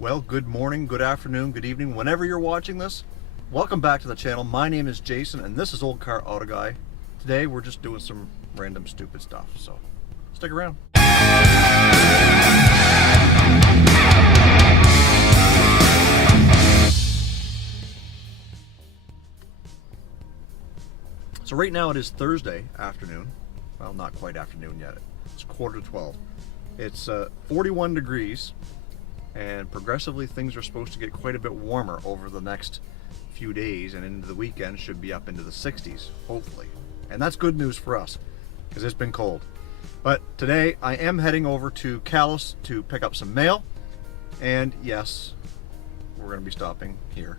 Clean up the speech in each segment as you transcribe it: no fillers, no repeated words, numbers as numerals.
Well, good morning, good afternoon, good evening, whenever you're watching this. Welcome back to the channel. My name is Jason and this is Old Car Auto Guy. Today we're just doing some random stupid stuff, so stick around. So right now it is Thursday afternoon. Well, not quite afternoon yet. It's 11:45. It's 41 degrees. And progressively things are supposed to get quite a bit warmer over the next few days, and into the weekend should be up into the 60s, hopefully. And that's good news for us, because it's been cold. But today I am heading over to Calais to pick up some mail, and yes, we're going to be stopping here.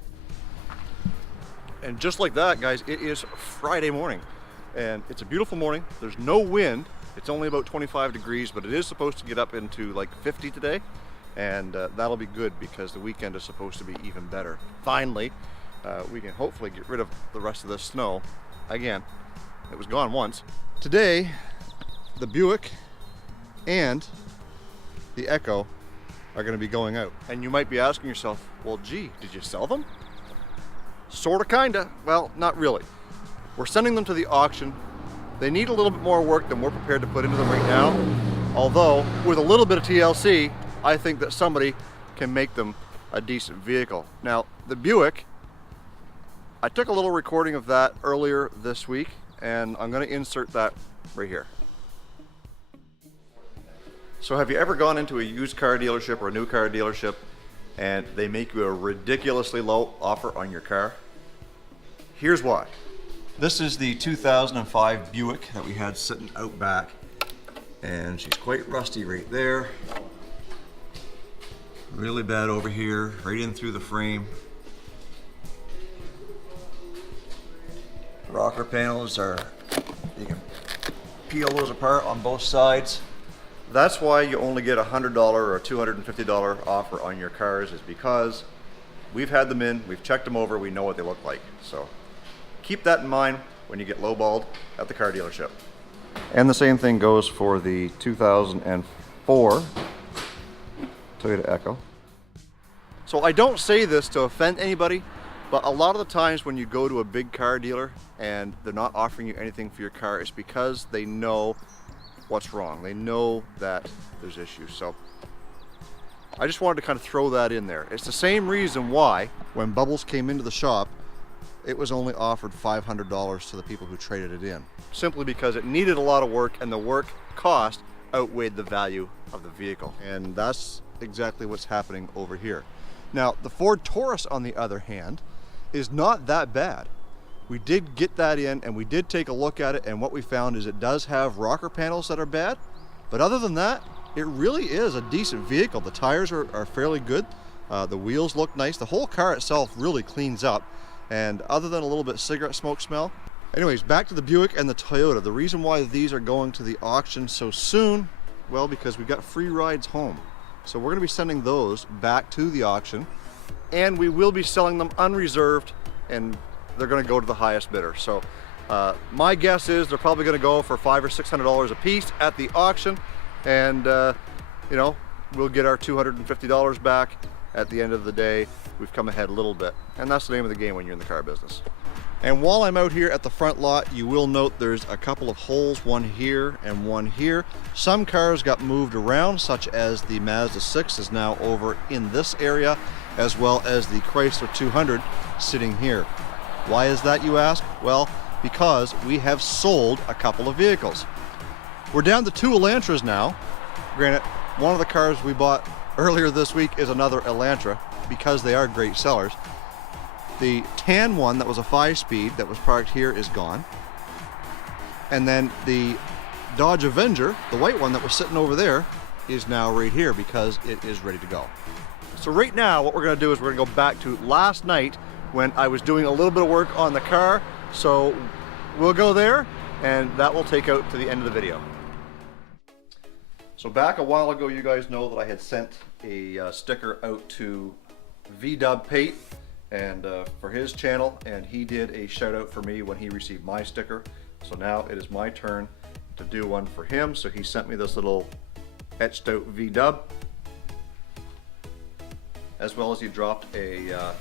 And just like that, guys, it is Friday morning, and it's a beautiful morning. There's no wind. It's only about 25 degrees, but it is supposed to get up into like 50 today. And that'll be good because the weekend is supposed to be even better. Finally, we can hopefully get rid of the rest of this snow. Again, it was gone once. Today, the Buick and the Echo are going to be going out. And you might be asking yourself, well, gee, did you sell them? Sorta, kinda. Well, not really. We're sending them to the auction. They need a little bit more work than we're prepared to put into them right now. Although, with a little bit of TLC, I think that somebody can make them a decent vehicle. Now, the Buick, I took a little recording of that earlier this week, and I'm going to insert that right here. So have you ever gone into a used car dealership or a new car dealership and they make you a ridiculously low offer on your car? Here's why. This is the 2005 Buick that we had sitting out back, and she's quite rusty right there. Really bad over here, right in through the frame. Rocker panels are, you can peel those apart on both sides. That's why you only get a $100 or a $250 offer on your cars, is because we've had them in, we've checked them over, we know what they look like. So keep that in mind when you get lowballed at the car dealership. And the same thing goes for the 2004 Toyota Echo. So I don't say this to offend anybody, but a lot of the times when you go to a big car dealer and they're not offering you anything for your car, it's because they know what's wrong. They know that there's issues. So I just wanted to kind of throw that in there. It's the same reason why when Bubbles came into the shop, it was only offered $500 to the people who traded it in. Simply because it needed a lot of work and the work cost outweighed the value of the vehicle. And that's exactly what's happening over here. Now, the Ford Taurus, on the other hand, is not that bad. We did get that in and we did take a look at it, and what we found is it does have rocker panels that are bad, but other than that, it really is a decent vehicle. The tires are fairly good. The wheels look nice. The whole car itself really cleans up, and other than a little bit of cigarette smoke smell. Anyways, back to the Buick and the Toyota. The reason why these are going to the auction so soon, well, because we got free rides home. So we're going to be sending those back to the auction, and we will be selling them unreserved, and they're going to go to the highest bidder. So my guess is they're probably going to go for $500 or $600 a piece at the auction, and you know, we'll get our $250 back at the end of the day. We've come ahead a little bit, and that's the name of the game when you're in the car business. And while I'm out here at the front lot, you will note there's a couple of holes, one here and one here. Some cars got moved around, such as the Mazda 6 is now over in this area, as well as the Chrysler 200 sitting here. Why is that, you ask? Well, because we have sold a couple of vehicles. We're down to 2 Elantras now. Granted, one of the cars we bought earlier this week is another Elantra, because they are great sellers. The tan one that was a 5-speed that was parked here is gone. And then the Dodge Avenger, the white one that was sitting over there, is now right here because it is ready to go. So right now what we're going to do is we're going to go back to last night when I was doing a little bit of work on the car. So we'll go there, and that will take out to the end of the video. So back a while ago, you guys know that I had sent a sticker out to VW Pate and for his channel, and he did a shout out for me when he received my sticker. So now it is my turn to do one for him. So he sent me this little etched out VW. as well as he dropped a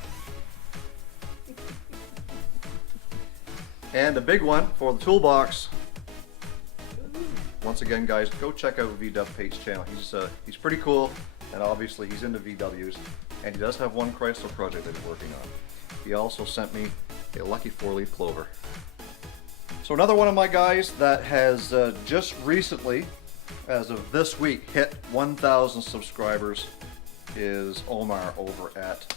and a big one for the toolbox. Once again, guys, go check out VW Pate's channel. He's pretty cool, and obviously he's into VWs, and he does have one Chrysler project that he's working on. He also sent me a lucky 4-leaf clover. So another one of my guys that has just recently, as of this week, hit 1,000 subscribers is Omar over at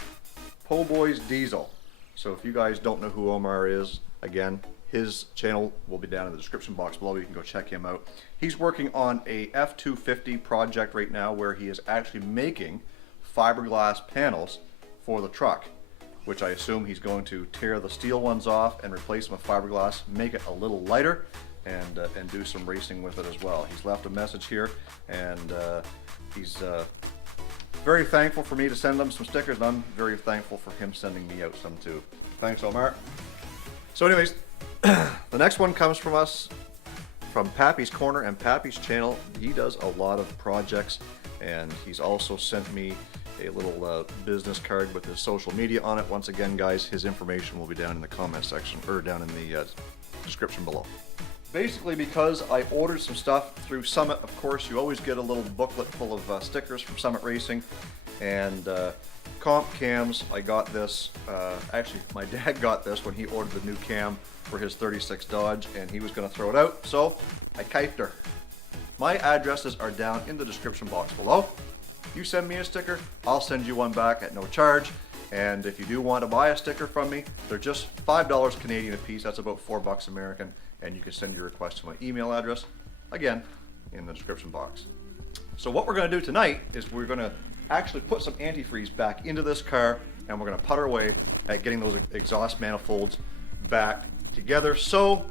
PoBoy's Diesel. So if you guys don't know who Omar is, again, his channel will be down in the description box below. You can go check him out. He's working on a F-250 project right now where he is actually making fiberglass panels for the truck, which I assume he's going to tear the steel ones off and replace them with fiberglass, make it a little lighter, and do some racing with it as well. He's left a message here, and he's very thankful for me to send him some stickers, and I'm very thankful for him sending me out some too. Thanks, Omar. So anyways, the next one comes from us, from Pappy's Corner and Pappy's channel. He does a lot of projects, and he's also sent me a little business card with his social media on it. Once again, guys, his information will be down in the comment section, or down in the description below. Basically, because I ordered some stuff through Summit, of course, you always get a little booklet full of stickers from Summit Racing, and comp cams. I got this, actually my dad got this when he ordered the new cam for his 36 Dodge, and he was going to throw it out, so I kiped her. My addresses are down in the description box below. You send me a sticker, I'll send you one back at no charge. And if you do want to buy a sticker from me, they're just $5 Canadian a piece. That's about $4 American. And you can send your request to my email address, again, in the description box. So what we're going to do tonight is we're going to actually put some antifreeze back into this car, and we're going to putter away at getting those exhaust manifolds back together so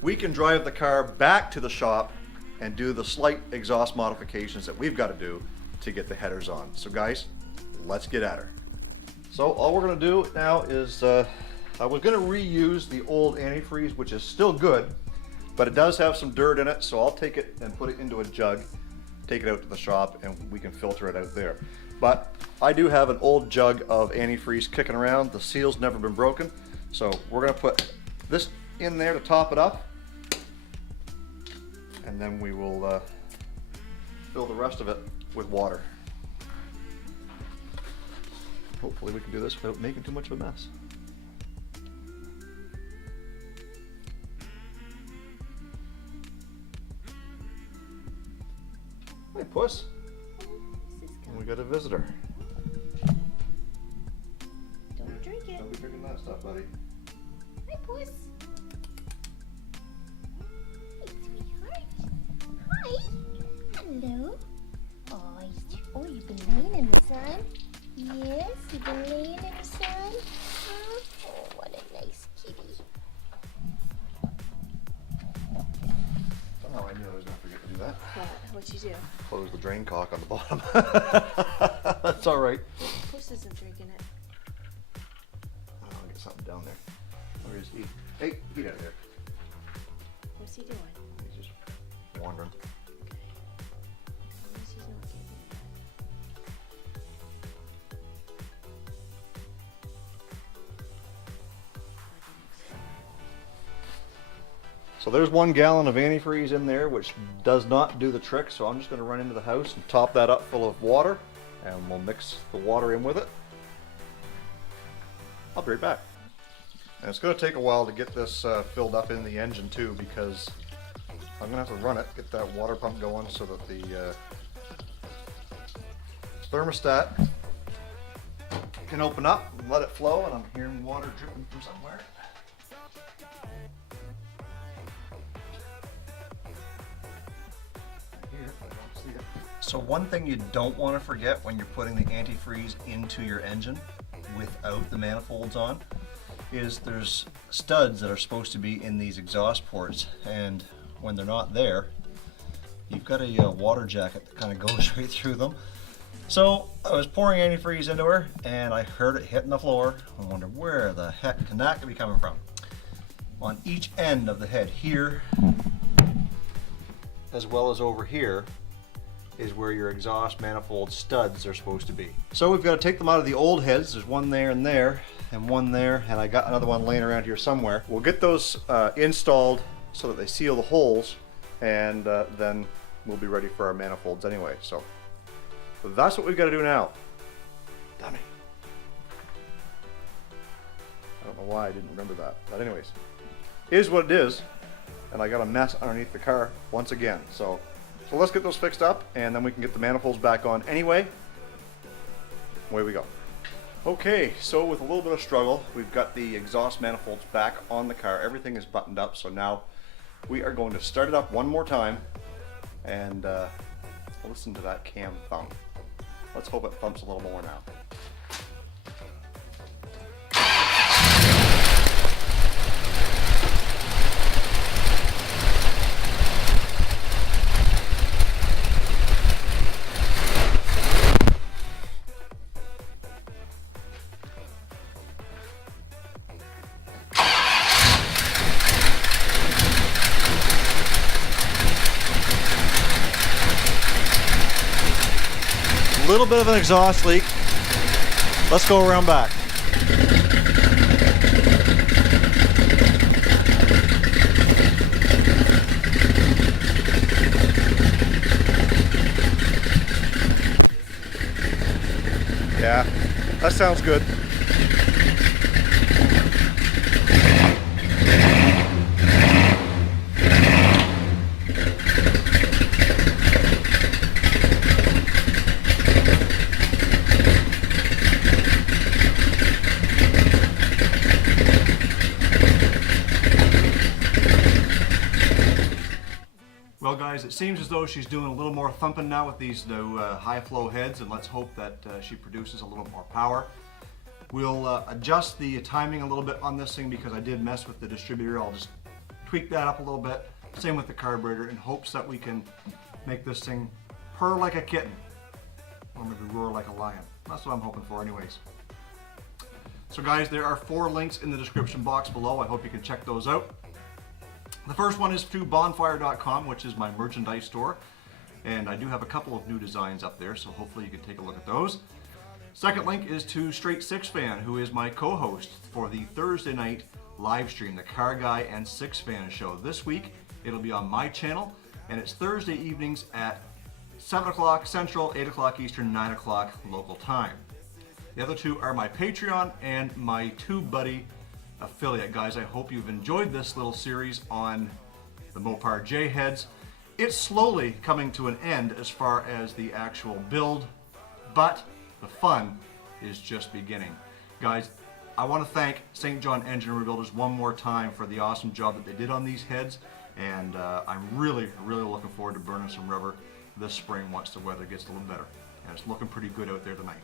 we can drive the car back to the shop and do the slight exhaust modifications that we've got to do to get the headers on. So guys, let's get at her. So all we're going to do now is, I was going to reuse the old antifreeze, which is still good, but it does have some dirt in it, so I'll take it and put it into a jug, take it out to the shop, and we can filter it out there. But I do have an old jug of antifreeze kicking around. The seal's never been broken, so we're going to put this in there to top it up, and then we will fill the rest of it with water. Hopefully we can do this without making too much of a mess. Hey, Puss. We got a visitor. Don't drink it. Don't be drinking that stuff, buddy. Hi, Puss. Hey, sweetheart. Hi. Hello. Oh, you've been laying in the sun? Yes, you've been laying in the sun? Oh, what a nice kitty. Oh, I knew I was going to forget to do that. What'd you do? Close the drain cock on the bottom. That's all right. Puss isn't drinking it. Oh, I'll get something down there. Where is he? Hey, get out of there. What's he doing? He's just wandering. Okay. At least he's not getting it. So there's 1 gallon of antifreeze in there, which does not do the trick. So I'm just going to run into the house and top that up full of water, and we'll mix the water in with it. I'll be right back. And it's going to take a while to get this filled up in the engine too, because I'm going to have to run it, get that water pump going so that the thermostat can open up and let it flow, and I'm hearing water dripping from somewhere. So one thing you don't want to forget when you're putting the antifreeze into your engine without the manifolds on is there's studs that are supposed to be in these exhaust ports, and when they're not there, you've got a water jacket that kind of goes right through them. So I was pouring antifreeze into her and I heard it hitting the floor. I wondered where the heck can that be coming from? On each end of the head here, as well as over here, is where your exhaust manifold studs are supposed to be. So we've got to take them out of the old heads. There's one there, and one there, and I got another one laying around here somewhere. We'll get those installed so that they seal the holes, and then we'll be ready for our manifolds anyway. So that's what we've got to do now. Dummy. I don't know why I didn't remember that, but anyways, it is what it is, and I got a mess underneath the car once again. So let's get those fixed up, and then we can get the manifolds back on anyway. Away we go. Okay, so with a little bit of struggle, we've got the exhaust manifolds back on the car. Everything is buttoned up, so now we are going to start it up one more time and listen to that cam thump. Let's hope it thumps a little more now. A little bit of an exhaust leak. Let's go around back. Yeah, that sounds good. Well guys, it seems as though she's doing a little more thumping now with these new high flow heads, and let's hope that she produces a little more power. We'll adjust the timing a little bit on this thing because I did mess with the distributor. I'll just tweak that up a little bit. Same with the carburetor, in hopes that we can make this thing purr like a kitten, or maybe roar like a lion. That's what I'm hoping for anyways. So guys, there are 4 links in the description box below. I hope you can check those out. The first one is to bonfire.com, which is my merchandise store, and I do have a couple of new designs up there, so hopefully you can take a look at those. Second link is to Straight SIXFAN, who is my co-host for the Thursday night live stream, the CARRGUY and SIXFAN show. This week it'll be on my channel, and it's Thursday evenings at 7 o'clock Central, 8 o'clock Eastern, 9 o'clock local time. The other two are my Patreon and my TubeBuddy affiliate. Guys, I hope you've enjoyed this little series on the Mopar J heads. It's slowly coming to an end as far as the actual build, but the fun is just beginning. Guys, I want to thank St. John Engine Rebuilders one more time for the awesome job that they did on these heads, and I'm really looking forward to burning some rubber this spring once the weather gets a little better, and it's looking pretty good out there tonight.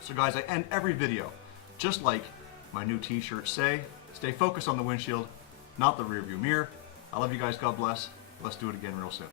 So guys, I end every video just like my new t-shirts say, stay focused on the windshield, not the rearview mirror. I love you guys, God bless. Let's do it again real soon.